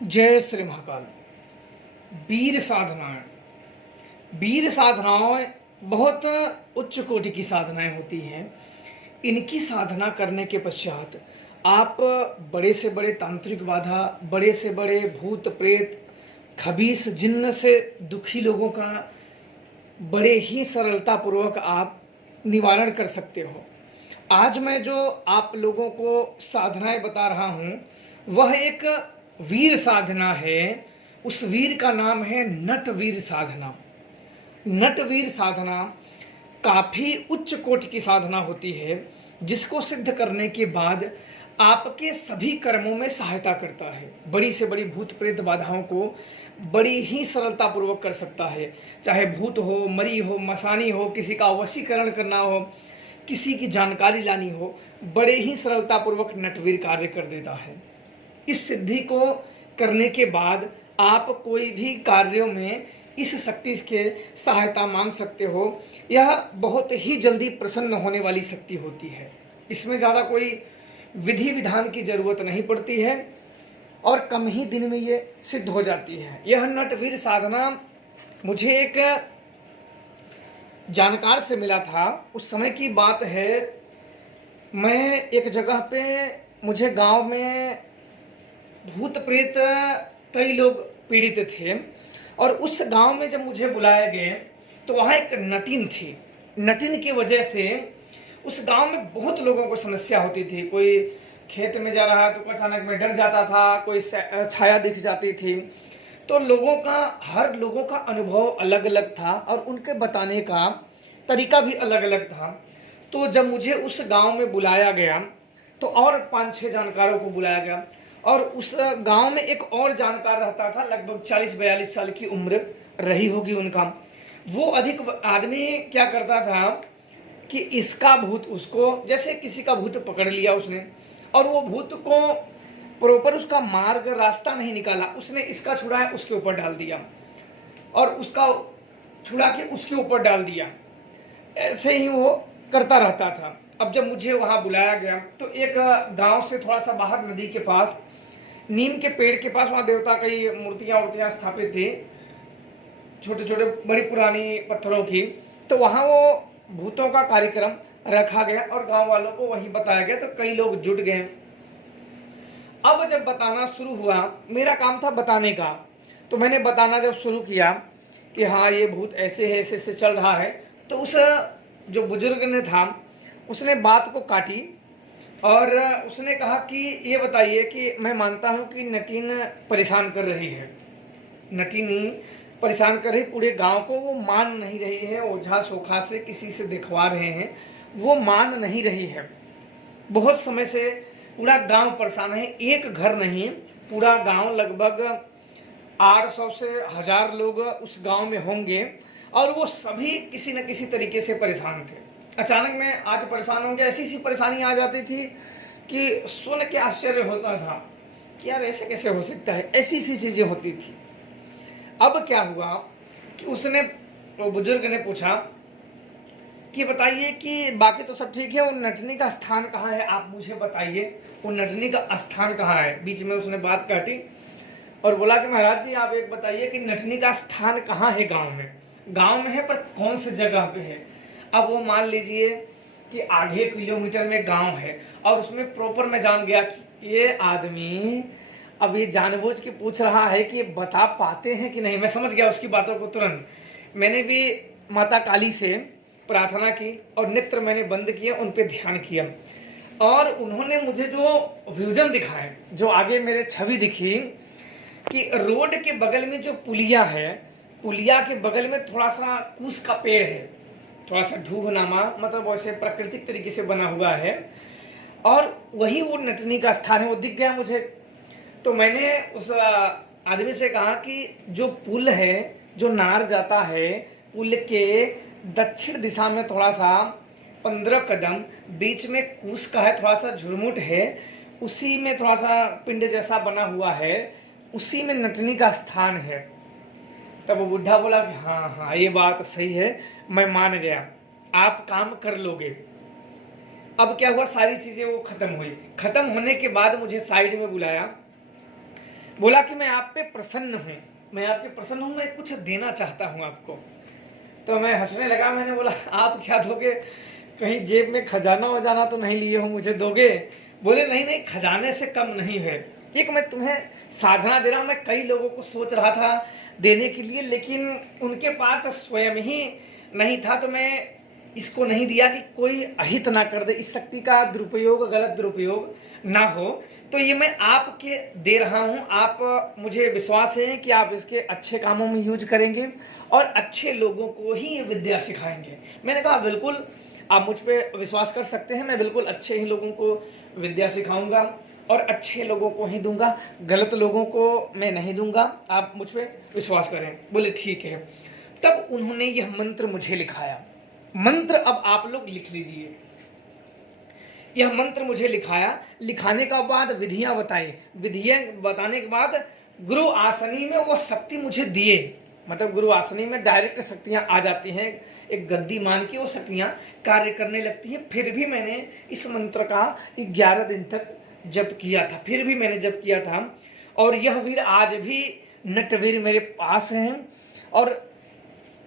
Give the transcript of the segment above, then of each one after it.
जय श्री महाकाल। वीर साधनाएं, वीर साधनाएं बहुत उच्च कोटि की साधनाएं होती हैं। इनकी साधना करने के पश्चात आप बड़े से बड़े तांत्रिक बाधा, बड़े से बड़े भूत प्रेत, खबीस जिन्न से दुखी लोगों का बड़े ही सरलतापूर्वक आप निवारण कर सकते हो। आज मैं जो आप लोगों को साधनाएं बता रहा हूँ वह एक वीर साधना है। उस वीर का नाम है नटवीर साधना। नटवीर साधना काफ़ी उच्च कोटि की साधना होती है, जिसको सिद्ध करने के बाद आपके सभी कर्मों में सहायता करता है। बड़ी से बड़ी भूत प्रेत बाधाओं को बड़ी ही सरलतापूर्वक कर सकता है। चाहे भूत हो, मरी हो, मसानी हो, किसी का वशीकरण करना हो, किसी की जानकारी लानी हो, बड़े ही सरलतापूर्वक नटवीर कार्य कर देता है। इस सिद्धि को करने के बाद आप कोई भी कार्यों में इस शक्ति के सहायता मांग सकते हो। यह बहुत ही जल्दी प्रसन्न होने वाली शक्ति होती है। इसमें ज़्यादा कोई विधि विधान की जरूरत नहीं पड़ती है और कम ही दिन में ये सिद्ध हो जाती है। यह नटवीर साधना मुझे एक जानकार से मिला था। उस समय की बात है, मैं एक जगह पे, मुझे गांव में भूत प्रेत कई लोग पीड़ित थे और उस गांव में जब मुझे बुलाया गया तो वहाँ एक नटिन थी। नटिन की वजह से उस गांव में बहुत लोगों को समस्या होती थी। कोई खेत में जा रहा तो अचानक में डर जाता था, कोई छाया दिख जाती थी। तो लोगों का, हर लोगों का अनुभव अलग अलग था और उनके बताने का तरीका भी अलग अलग था। तो जब मुझे उस गांव में बुलाया गया तो और 5-6 जानकारों को बुलाया गया और उस गांव में एक और जानकार रहता था। लगभग 40-42 साल की उम्र रही होगी उनका। वो अधिक आदमी क्या करता था कि इसका भूत उसको, जैसे किसी का भूत पकड़ लिया उसने और वो भूत को प्रॉपर उसका मार्ग रास्ता नहीं निकाला, उसने इसका छुड़ाया उसके ऊपर डाल दिया और उसका छुड़ा के उसके ऊपर डाल दिया। ऐसे ही वो करता रहता था। अब जब मुझे वहाँ बुलाया गया तो एक गांव से थोड़ा सा बाहर नदी के पास, नीम के पेड़ के पास, वहाँ देवता की मूर्तियाँ स्थापित थी, छोटे छोटे बड़ी पुरानी पत्थरों की। तो वहाँ वो भूतों का कार्यक्रम रखा गया और गांव वालों को वहीं बताया गया। तो कई लोग जुट गए। अब जब बताना शुरू हुआ, मेरा काम था बताने का, तो मैंने बताना जब शुरू किया कि हाँ ये भूत ऐसे है, ऐसे ऐसे चल रहा है, तो उस जो बुजुर्ग ने था उसने बात को काटी और उसने कहा कि ये बताइए कि मैं मानता हूँ कि नटिन परेशान कर रही है, नटिनी परेशान कर रही पूरे गांव को, वो मान नहीं रही है। ओझा सोखा से किसी से दिखवा रहे हैं, वो मान नहीं रही है। बहुत समय से पूरा गांव परेशान है। एक घर नहीं, पूरा गांव, लगभग 800 से 1000 लोग उस गांव में होंगे और वो सभी किसी न किसी तरीके से परेशान थे। अचानक में आज परेशान होंगे, ऐसी सी परेशानी आ जाती थी कि सुन के आश्चर्य होता था कि यार ऐसे कैसे हो सकता है, ऐसी सी चीजें होती थी। अब क्या हुआ कि उसने, तो बुजुर्ग ने पूछा कि बताइए कि बाकी तो सब ठीक है, वो नटनी का स्थान कहाँ है, आप मुझे बताइए वो नटनी का स्थान कहाँ है। बीच में उसने बात काटी और बोला कि महाराज जी आप एक बताइए कि नटनी का स्थान कहाँ है गांव में। गांव में है पर कौन सी जगह पे है। अब वो मान लीजिए कि आधे किलोमीटर में गांव है और उसमें प्रॉपर मैं जान गया कि ये आदमी अब ये जानबूझ के पूछ रहा है कि बता पाते हैं कि नहीं। मैं समझ गया उसकी बातों को तुरंत। मैंने भी माता काली से प्रार्थना की और नेत्र मैंने बंद किए, उन पे ध्यान किया और उन्होंने मुझे जो विजन दिखाए, जो आगे मेरे छवि दिखी कि रोड के बगल में जो पुलिया है, पुलिया के बगल में थोड़ा सा कूस का पेड़ है, थोड़ा सा ढूंढनामा, मतलब वैसे प्राकृतिक तरीके से बना हुआ है और वही वो नटनी का स्थान है। वो दिख गया मुझे। तो मैंने उस आदमी से कहा कि जो पुल है, जो नार जाता है, पुल के दक्षिण दिशा में थोड़ा सा 15 कदम बीच में कूस का है, थोड़ा सा झुरमुट है, उसी में थोड़ा सा पिंड जैसा बना हुआ है, उसी में नटनी का स्थान है। तब वो बुढ़ा बोला कि हाँ हाँ ये बात सही है, मैं मान गया, आप काम कर लोगे। अब क्या हुआ, सारी चीजें वो खत्म हुई। खत्म होने के बाद मुझे साइड में बुलाया बोला कि मैं आप पे प्रसन्न हूँ, मैं आपके प्रसन्न हूँ, मैं कुछ देना चाहता हूँ आपको। तो मैं हंसने लगा, मैंने बोला आप क्या दोगे, कहीं जेब में खजाना वजाना तो नहीं लिए हो मुझे दोगे? बोले नहीं नहीं, खजाने से कम नहीं है, एक मैं तुम्हें साधना दे रहा हूँ। मैं कई लोगों को सोच रहा था देने के लिए, लेकिन उनके पास स्वयं ही नहीं था, तो मैं इसको नहीं दिया कि कोई अहित ना कर दे, इस शक्ति का दुरुपयोग, गलत दुरुपयोग ना हो। तो ये मैं आपके दे रहा हूँ, आप मुझे विश्वास है कि आप इसके अच्छे कामों में यूज करेंगे और अच्छे लोगों को ही ये विद्या सिखाएंगे। मैंने कहा बिल्कुल, आप मुझ पर विश्वास कर सकते हैं, मैं बिल्कुल अच्छे ही लोगों को विद्या सिखाऊंगा और अच्छे लोगों को ही दूंगा, गलत लोगों को मैं नहीं दूंगा, आप मुझ पर विश्वास करें। बोले ठीक है। तब उन्होंने यह मंत्र मुझे लिखाया। मंत्र अब आप लोग लिख लीजिए। यह मंत्र मुझे लिखाया, लिखाने का बाद विधियां बताई, विधियां बताने के बाद गुरु आसनी में वो शक्ति मुझे दिए। मतलब गुरु आसनी में डायरेक्ट शक्तियां आ जाती हैं, एक गद्दी मान के वो शक्तियां कार्य करने लगती हैं। फिर भी मैंने इस मंत्र का 11 दिन तक जप किया था, फिर भी मैंने जप किया था। और यह वीर आज भी नटवीर मेरे पास हैं, और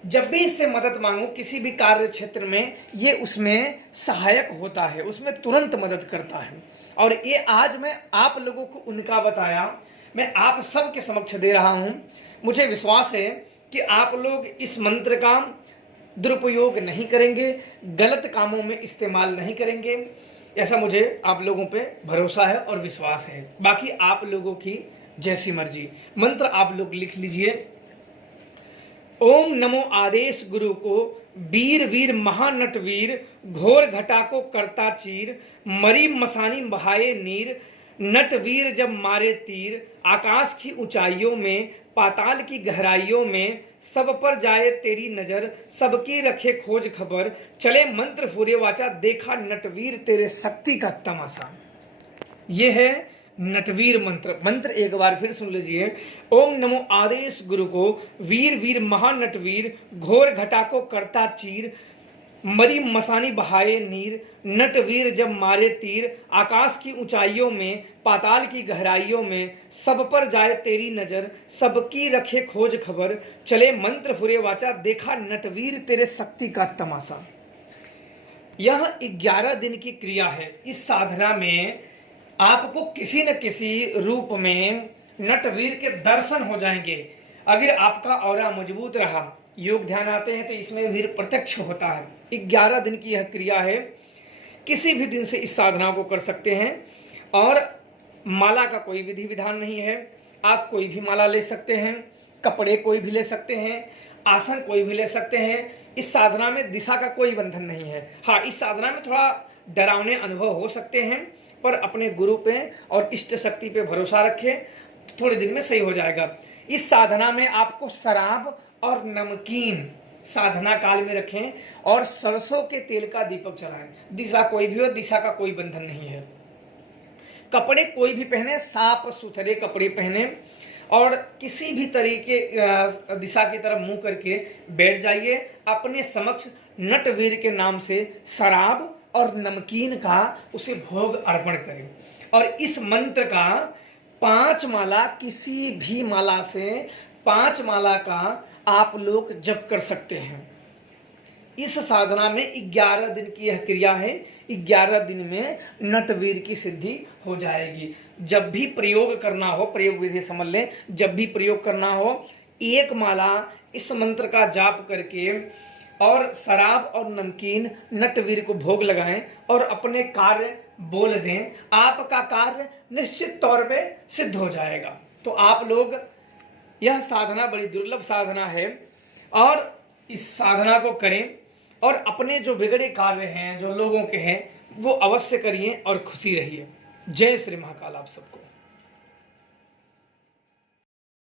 जब भी इससे मदद मांगू किसी भी कार्य क्षेत्र में, ये उसमें सहायक होता है, उसमें तुरंत मदद करता है। और ये आज मैं आप लोगों को उनका बताया, मैं आप सबके समक्ष दे रहा हूँ। मुझे विश्वास है कि आप लोग इस मंत्र का दुरुपयोग नहीं करेंगे, गलत कामों में इस्तेमाल नहीं करेंगे, ऐसा मुझे आप लोगों पे भरोसा है और विश्वास है। बाकी आप लोगों की जैसी मर्जी। मंत्र आप लोग लिख लीजिए। ओम नमो आदेश गुरु को, वीर वीर महानट वीर, घोर घटा को करता चीर, मरी मसानी बहाए नीर, नट वीर जब मारे तीर, आकाश की ऊंचाइयों में, पाताल की गहराइयों में, सब पर जाए तेरी नजर, सबकी रखे खोज खबर, चले मंत्र फूरे वाचा, देखा नटवीर तेरे शक्ति का तमाशा। ये है नटवीर मंत्र। मंत्र एक बार फिर सुन लीजिए। ओम नमो आदेश गुरु को, वीर वीर महानटवीर, घोर घटा को करता चीर, मरी मसानी बहाए नीर, नटवीर जब मारे तीर, आकाश की ऊंचाइयों में, पाताल की गहराइयों में, सब पर जाए तेरी नजर, सबकी रखे खोज खबर, चले मंत्र फुरे वाचा, देखा नटवीर तेरे शक्ति का तमाशा। यह 11 दिन की क्रिया है। इस साधना में आपको किसी न किसी रूप में नटवीर के दर्शन हो जाएंगे। अगर आपका ऑरा मजबूत रहा, योग ध्यान आते हैं तो इसमें वीर प्रत्यक्ष होता है। 11 दिन की यह क्रिया है, किसी भी दिन से इस साधना को कर सकते हैं। और माला का कोई विधि विधान नहीं है, आप कोई भी माला ले सकते हैं, कपड़े कोई भी ले सकते हैं, आसन कोई भी ले सकते हैं। इस साधना में दिशा का कोई बंधन नहीं है। हाँ, इस साधना में थोड़ा डरावने अनुभव हो सकते हैं, पर अपने गुरु पे और इष्ट शक्ति पे भरोसा रखें, थोड़े दिन में सही हो जाएगा। इस साधना में आपको शराब और नमकीन साधना काल में रखें और सरसों के तेल का दीपक जलाएं। दिशा कोई भी हो, दिशा का कोई बंधन नहीं है। कपड़े कोई भी पहने, साफ सुथरे कपड़े पहने और किसी भी तरीके दिशा की तरफ मुंह करके बैठ जाइए। अपने समक्ष नटवीर के नाम से शराब और नमकीन का उसे भोग अर्पण करें। और इस मंत्र का 5 माला, किसी भी माला से 5 माला का आप लोग जप कर सकते हैं। इस साधना में 11 दिन की यह क्रिया है। 11 दिन में नटवीर की सिद्धि हो जाएगी। जब भी प्रयोग करना हो, प्रयोग विधि समझ लें, जब भी प्रयोग करना हो, 1 माला इस मंत्र का जाप करके और शराब और नमकीन नटवीर को भोग लगाएं और अपने कार्य बोल दें। आपका कार्य निश्चित तौर पे सिद्ध हो जाएगा। तो आप लोग, यह साधना बड़ी दुर्लभ साधना है और इस साधना को करें और अपने जो बिगड़े कार्य हैं, जो लोगों के हैं, वो अवश्य करिए और खुशी रहिए। जय श्री महाकाल आप सबको।